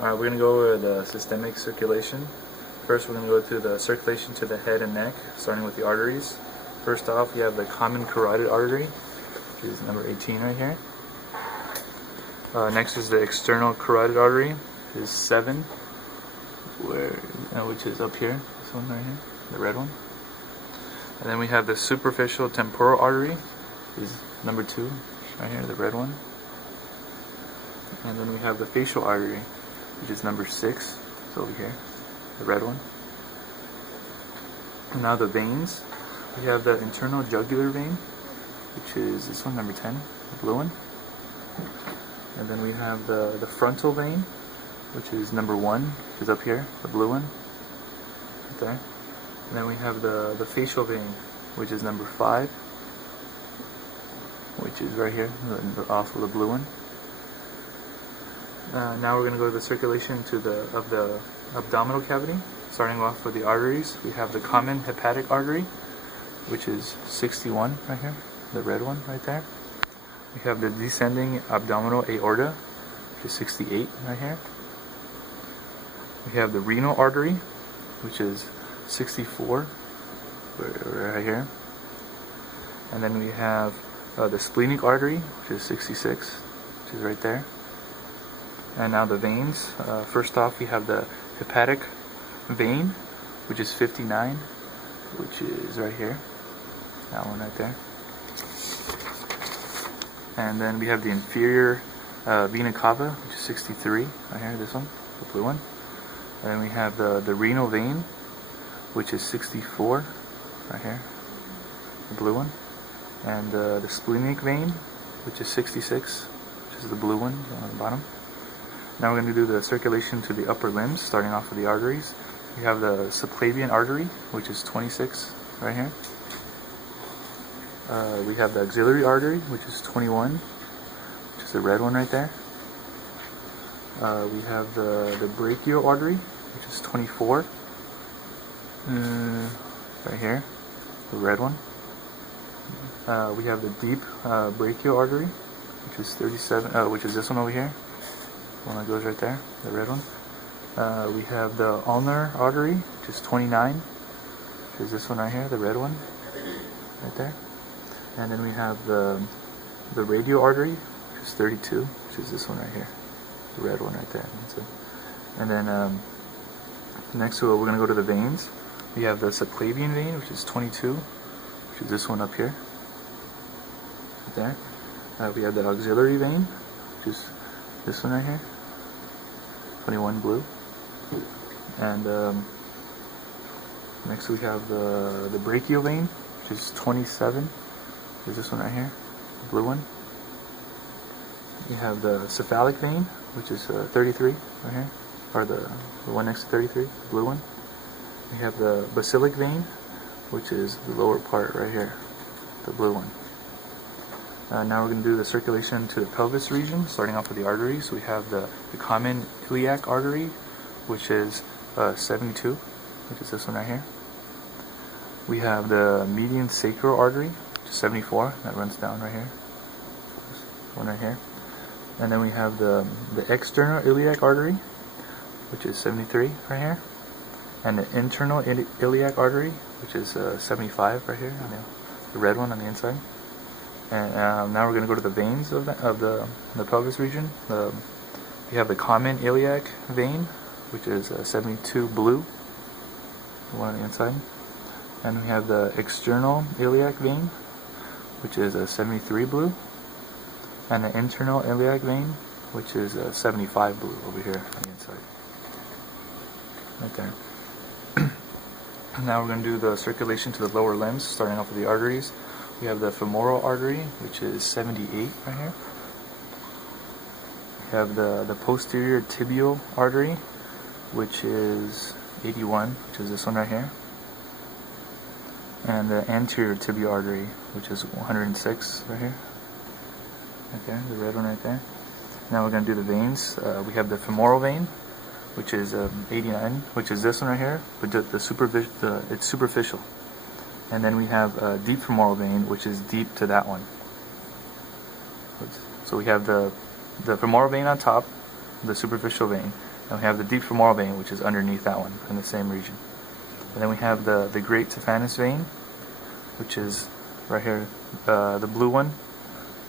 Alright, we're going to go over the systemic circulation. First, we're going to go through the circulation to the head and neck, starting with the arteries. First off, you have the common carotid artery, which is number 18 right here. Next is the external carotid artery, which is 7, which is up here, this one right here, the red one. And then we have the superficial temporal artery, which is number 2, right here, the red one. And then we have the facial artery, which is number 6, it's over here, the red one. And now the veins, we have the internal jugular vein, which is this one, number 10, the blue one. And then we have the frontal vein, which is number 1, which is up here, the blue one, right there. And then we have the facial vein, which is number 5, which is right here, also the blue one. Now we're going to go to the circulation of the abdominal cavity. Starting off with the arteries, we have the common hepatic artery, which is 61 right here, the red one right there. We have the descending abdominal aorta, which is 68 right here. We have the renal artery, which is 64 right here. And then we have the splenic artery, which is 66, which is right there. And now the veins. First off, we have the hepatic vein, which is 59, which is right here, that one right there. And then we have the inferior vena cava, which is 63, right here, this one, the blue one. And then we have the renal vein, which is 64, right here, the blue one. And the splenic vein, which is 66, which is the blue one on the bottom. Now we're going to do the circulation to the upper limbs, starting off with the arteries. We have the subclavian artery, which is 26, right here. We have the axillary artery, which is 21, which is the red one right there. We have the brachial artery, which is 24, right here, the red one. We have the deep brachial artery, which is 37, which is this one over here. One that goes right there, the red one. We have the ulnar artery, which is 29, which is this one right here, the red one, right there. And then we have the radial artery, which is 32, which is this one right here, the red one right there. And then next we're going to go to the veins. We have the subclavian vein, which is 22, which is this one up here, right there. We have the axillary vein, which is this one right here, 21 blue. And next we have the brachial vein, which is 27, which is this one right here, the blue one. We have the cephalic vein, which is 33 right here, or the one next to 33, the blue one. We have the basilic vein, which is the lower part right here, the blue one. Now we're going to do the circulation to the pelvis region, starting off with the arteries. We have the common iliac artery, which is 72, which is this one right here. We have the median sacral artery, which is 74, that runs down right here, this one right here. And then we have the external iliac artery, which is 73 right here. And the internal iliac artery, which is 75 right here, on the red one on the inside. And now we're going to go to the veins of the pelvis region. We have the common iliac vein, which is 72 blue, the one on the inside. And we have the external iliac vein, which is 73 blue. And the internal iliac vein, which is 75 blue over here on the inside. Right there. Now we're going to do the circulation to the lower limbs, starting off with the arteries. We have the femoral artery, which is 78 right here. We have the posterior tibial artery, which is 81, which is this one right here. And the anterior tibial artery, which is 106 right here. Right there, the red one right there. Now we're going to do the veins. We have the femoral vein, which is 89, which is this one right here, but it's superficial. And then we have a deep femoral vein, which is deep to that one. So we have the femoral vein on top, the superficial vein, And we have the deep femoral vein, which is underneath that one in the same region. And then we have the great saphenous vein, which is right here, the blue one,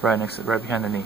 right behind the knee.